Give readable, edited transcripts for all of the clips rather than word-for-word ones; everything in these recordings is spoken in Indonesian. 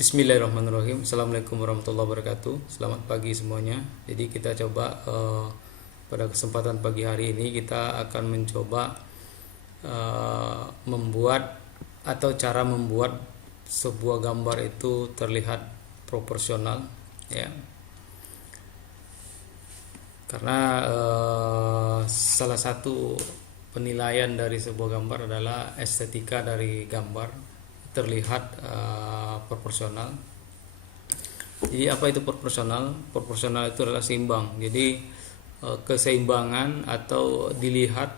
Bismillahirrahmanirrahim. Assalamualaikum warahmatullahi wabarakatuh. Selamat pagi semuanya. Jadi kita coba pada kesempatan pagi hari ini kita akan mencoba membuat atau cara membuat sebuah gambar itu terlihat proporsional, ya. Karena salah satu penilaian dari sebuah gambar adalah estetika dari gambar terlihat proporsional. Jadi apa itu proporsional? Proporsional itu adalah seimbang. Jadi keseimbangan atau dilihat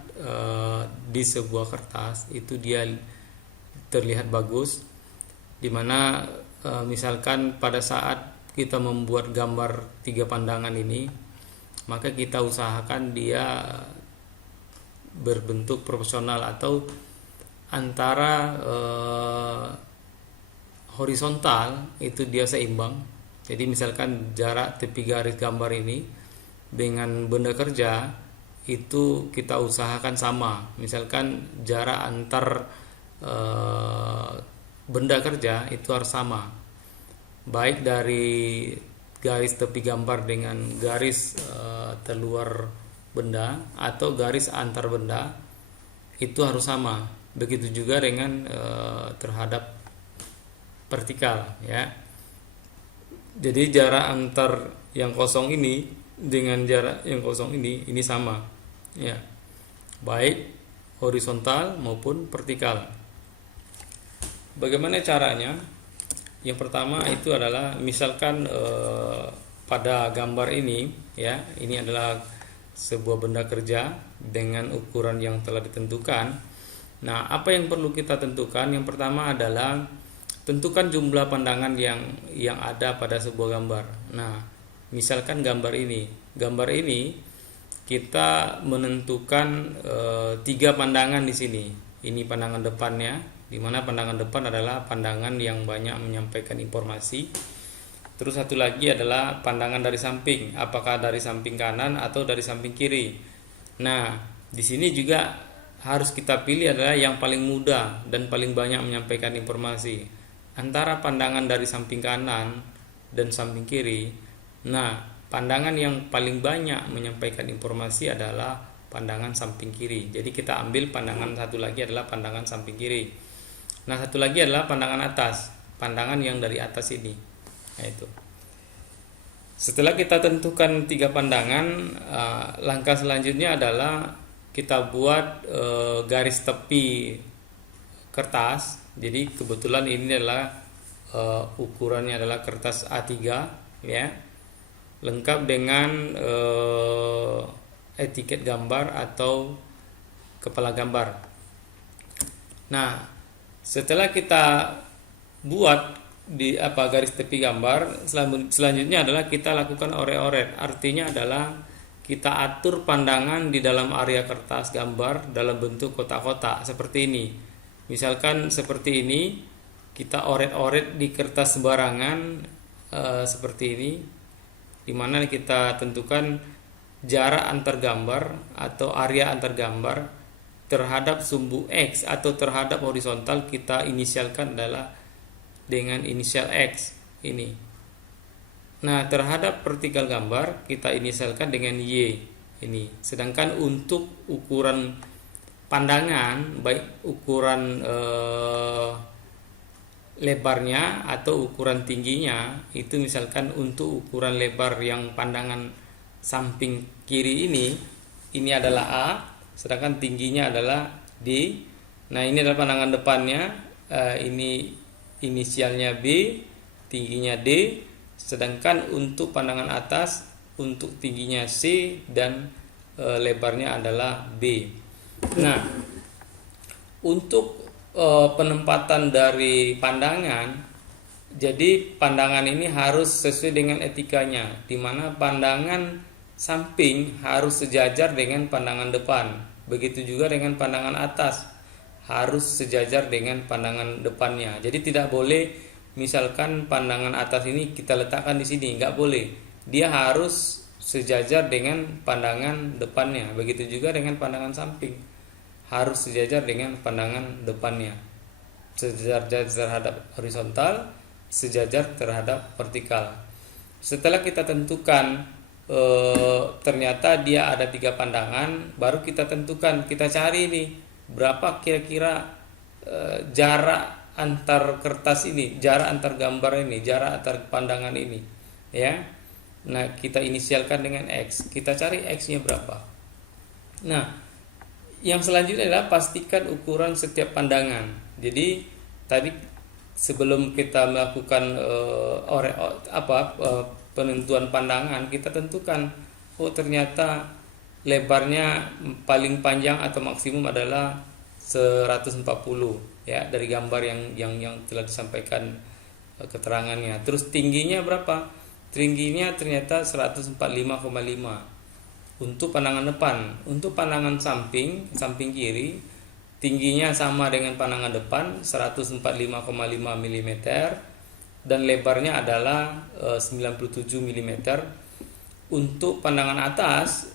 di sebuah kertas itu dia terlihat bagus. Dimana misalkan pada saat kita membuat gambar tiga pandangan ini, maka kita usahakan dia berbentuk proporsional atau antara horizontal itu dia seimbang. Jadi misalkan jarak tepi garis gambar ini dengan benda kerja itu kita usahakan sama. Misalkan jarak antar benda kerja itu harus sama, baik dari garis tepi gambar dengan garis terluar benda atau garis antar benda itu harus sama. Begitu juga dengan terhadap vertikal, ya. Jadi jarak antar yang kosong ini dengan jarak yang kosong ini sama, ya, baik horizontal maupun vertikal. Bagaimana caranya? Yang pertama itu adalah misalkan pada gambar ini, ya, ini adalah sebuah benda kerja dengan ukuran yang telah ditentukan. Nah, apa yang perlu kita tentukan? Yang pertama adalah tentukan jumlah pandangan yang ada pada sebuah gambar. Nah, misalkan gambar ini kita menentukan 3 pandangan di sini. Ini pandangan depannya, di mana pandangan depan adalah pandangan yang banyak menyampaikan informasi. Terus satu lagi adalah pandangan dari samping, apakah dari samping kanan atau dari samping kiri. Nah, di sini juga harus kita pilih adalah yang paling mudah dan paling banyak menyampaikan informasi antara pandangan dari samping kanan dan samping kiri. Nah, pandangan yang paling banyak menyampaikan informasi adalah pandangan samping kiri. Jadi kita ambil pandangan satu lagi adalah pandangan samping kiri. Nah, satu lagi adalah pandangan atas, pandangan yang dari atas ini. Nah, itu. Setelah kita tentukan 3 pandangan, langkah selanjutnya adalah kita buat garis tepi kertas. Jadi kebetulan ini adalah ukurannya adalah kertas A3, ya, lengkap dengan etiket gambar atau kepala gambar. Nah, setelah kita buat di garis tepi gambar, selanjutnya adalah kita lakukan oret-oret. Artinya adalah kita atur pandangan di dalam area kertas gambar dalam bentuk kotak-kotak seperti ini. Misalkan seperti ini, kita oret-oret di kertas sembarangan seperti ini, dimana kita tentukan jarak antar gambar atau area antar gambar terhadap sumbu X atau terhadap horizontal kita inisialkan adalah dengan inisial X ini. Nah, terhadap vertikal gambar kita inisialkan dengan Y ini. Sedangkan untuk ukuran pandangan, baik ukuran lebarnya atau ukuran tingginya, itu misalkan untuk ukuran lebar yang pandangan samping kiri ini adalah A, sedangkan tingginya adalah D. Nah, ini adalah pandangan depannya, ini inisialnya B, tingginya D. Sedangkan untuk pandangan atas, untuk tingginya C dan lebarnya adalah B. Nah, untuk penempatan dari pandangan, jadi pandangan ini harus sesuai dengan etikanya, di mana pandangan samping harus sejajar dengan pandangan depan. Begitu juga dengan pandangan atas harus sejajar dengan pandangan depannya. Jadi tidak boleh misalkan pandangan atas ini kita letakkan di sini, nggak boleh. Dia harus sejajar dengan pandangan depannya. Begitu juga dengan pandangan samping, harus sejajar dengan pandangan depannya. Sejajar terhadap horizontal, sejajar terhadap vertikal. Setelah kita tentukan ternyata dia ada 3 pandangan, baru kita tentukan, kita cari nih berapa kira-kira jarak antar kertas ini, jarak antar gambar ini, jarak antar pandangan ini, ya. Nah, kita inisialkan dengan X. Kita cari X-nya berapa. Nah, yang selanjutnya adalah pastikan ukuran setiap pandangan. Jadi tadi sebelum kita melakukan penentuan pandangan, kita tentukan ternyata lebarnya paling panjang atau maksimum adalah 140, ya, dari gambar yang telah disampaikan keterangannya. Terus tingginya berapa? Tingginya ternyata 145,5 untuk pandangan depan. Untuk pandangan samping kiri, tingginya sama dengan pandangan depan 145,5 mm dan lebarnya adalah 97 mm. Untuk pandangan atas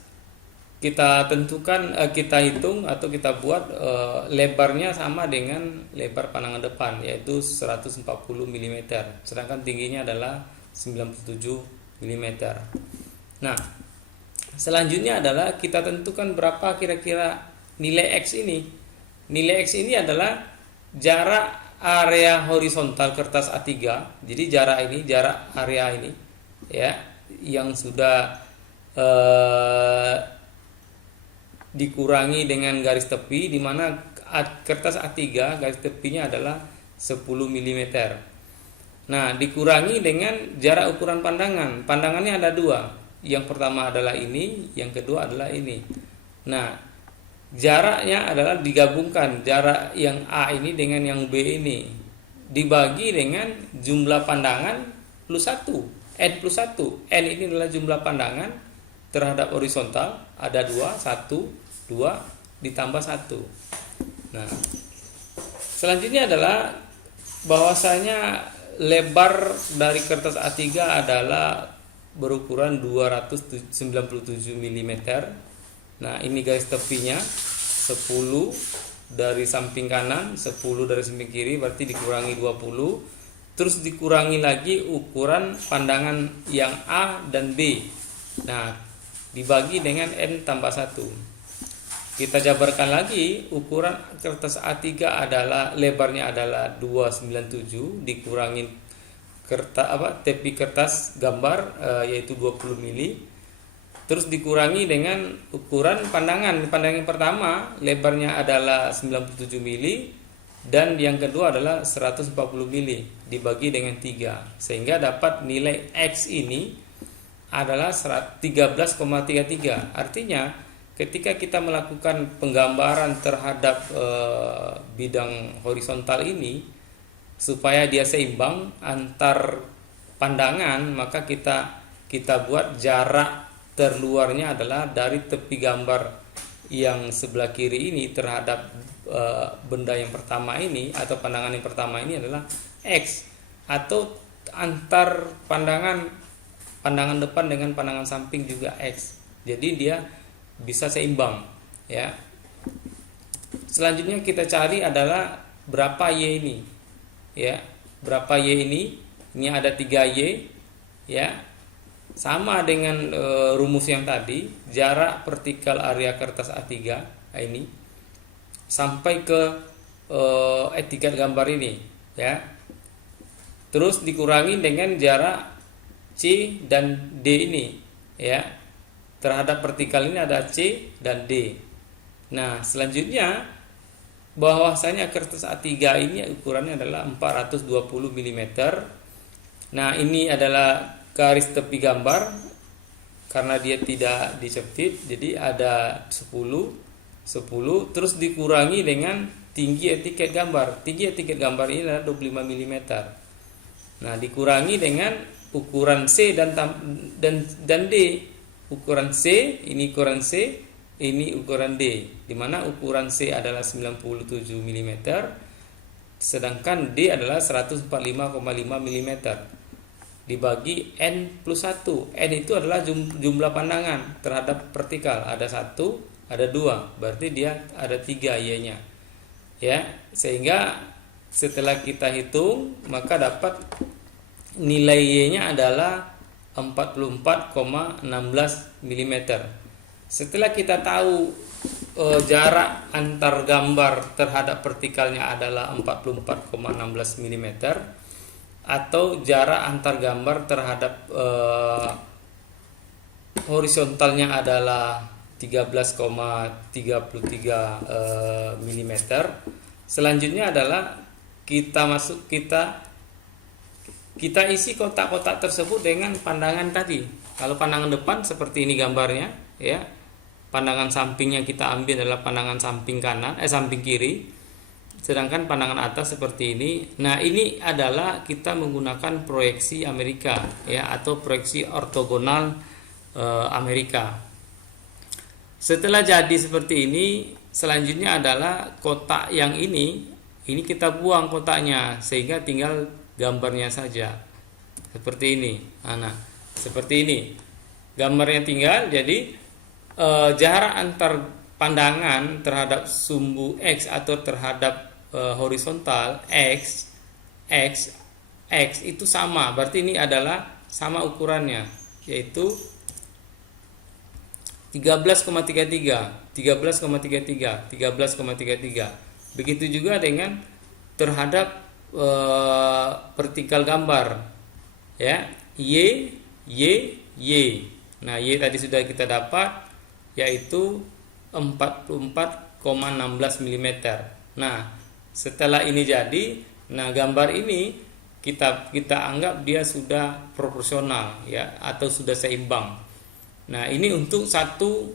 kita tentukan, kita hitung atau kita buat lebarnya sama dengan lebar pandangan depan, yaitu 140 mm, sedangkan tingginya adalah 97 mm. Nah, selanjutnya adalah kita tentukan berapa kira-kira nilai X ini. Nilai X ini adalah jarak area horizontal kertas A3. Jadi jarak area ini, ya, yang sudah dikurangi dengan garis tepi, di mana kertas A3 garis tepinya adalah 10 mm. Nah, dikurangi dengan jarak ukuran pandangan. Pandangannya ada 2. Yang pertama adalah ini, yang kedua adalah ini. Nah, jaraknya adalah digabungkan jarak yang A ini dengan yang B ini, dibagi dengan jumlah pandangan plus 1, N plus 1. N ini adalah jumlah pandangan terhadap horizontal, ada 2, 1, 2 ditambah 1. Nah, selanjutnya adalah bahwasanya lebar dari kertas A3 adalah berukuran 297 mm. Nah, ini garis tepinya 10 dari samping kanan, 10 dari samping kiri, berarti dikurangi 20. Terus dikurangi lagi ukuran pandangan yang A dan B. Nah, dibagi dengan N tambah 1. Kita jabarkan lagi, ukuran kertas A3 adalah lebarnya adalah 297 dikurangi tepi kertas gambar yaitu 20 mili. Terus dikurangi dengan ukuran pandangan. Pandangan yang pertama lebarnya adalah 97 mili dan yang kedua adalah 140 mili dibagi dengan 3, sehingga dapat nilai X ini adalah 13,33. Artinya ketika kita melakukan penggambaran terhadap bidang horizontal ini supaya dia seimbang antar pandangan, maka kita buat jarak terluarnya adalah dari tepi gambar yang sebelah kiri ini terhadap benda yang pertama ini atau pandangan yang pertama ini adalah X, atau antar pandangan depan dengan pandangan samping juga X. Jadi dia bisa seimbang, ya. Selanjutnya kita cari adalah berapa Y ini, ya. Berapa Y ini? Ini ada 3Y, ya. Sama dengan rumus yang tadi, jarak vertikal area kertas A3 ini sampai ke etiket gambar ini, ya. Terus dikurangi dengan jarak C dan D ini, ya. Terhadap vertikal ini ada C dan D. Nah, selanjutnya bahwasanya kertas A3 ini ukurannya adalah 420 mm. Nah, ini adalah garis tepi gambar karena dia tidak dicepit, jadi ada 10 terus dikurangi dengan tinggi etiket gambar. Tinggi etiket gambar ini adalah 25 mm. Nah, dikurangi dengan ukuran C dan D. Ukuran C, ini ukuran C, ini ukuran D, di mana ukuran C adalah 97 mm, sedangkan D adalah 145,5 mm. Dibagi N plus 1. N itu adalah jumlah pandangan terhadap vertikal. Ada 1, ada 2, berarti dia ada 3 Y-nya. Ya, sehingga setelah kita hitung maka dapat nilai Y-nya adalah 44,16 mm. Setelah kita tahu jarak antar gambar terhadap vertikalnya adalah 44,16 mm, atau jarak antar gambar terhadap horizontalnya adalah 13,33 mm. Selanjutnya adalah kita isi kotak-kotak tersebut dengan pandangan tadi. Kalau pandangan depan seperti ini gambarnya, ya. Pandangan sampingnya kita ambil adalah pandangan samping samping kiri. Sedangkan pandangan atas seperti ini. Nah, ini adalah kita menggunakan proyeksi Amerika, ya, atau proyeksi ortogonal Amerika. Setelah jadi seperti ini, selanjutnya adalah kotak yang ini kita buang kotaknya sehingga tinggal gambarnya saja. Seperti ini. Nah, seperti ini. Gambarnya tinggal, jadi jarak antar pandangan terhadap sumbu X atau terhadap horizontal X itu sama. Berarti ini adalah sama ukurannya, yaitu 13,33. Begitu juga dengan terhadap vertikal gambar, ya, Y. Nah, Y tadi sudah kita dapat, yaitu 44,16 mm. Nah, setelah ini jadi, nah gambar ini kita anggap dia sudah proporsional, ya, atau sudah seimbang. Nah, ini untuk satu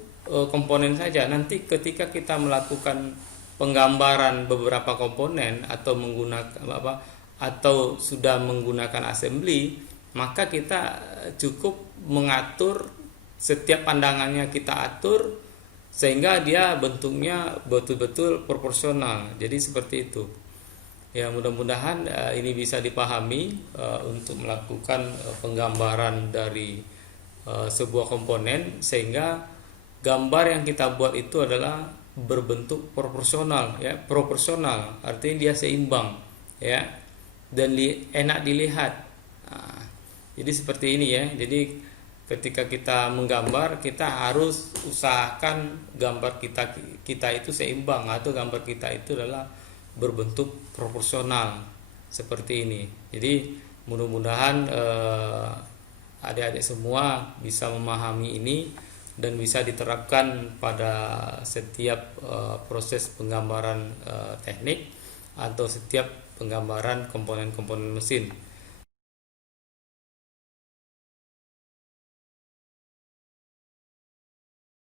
komponen saja. Nanti ketika kita melakukan penggambaran beberapa komponen atau sudah menggunakan assembly, maka kita cukup mengatur setiap pandangannya, kita atur sehingga dia bentuknya betul-betul proporsional. Jadi seperti itu. Ya, mudah-mudahan ini bisa dipahami untuk melakukan penggambaran dari sebuah komponen, sehingga gambar yang kita buat itu adalah berbentuk proporsional, ya, proporsional artinya dia seimbang, ya, dan enak dilihat. Nah, jadi seperti ini, ya. Jadi ketika kita menggambar, kita harus usahakan gambar kita itu seimbang, atau gambar kita itu adalah berbentuk proporsional seperti ini. Jadi mudah-mudahan adik-adik semua bisa memahami ini dan bisa diterapkan pada setiap proses penggambaran teknik atau setiap penggambaran komponen-komponen mesin.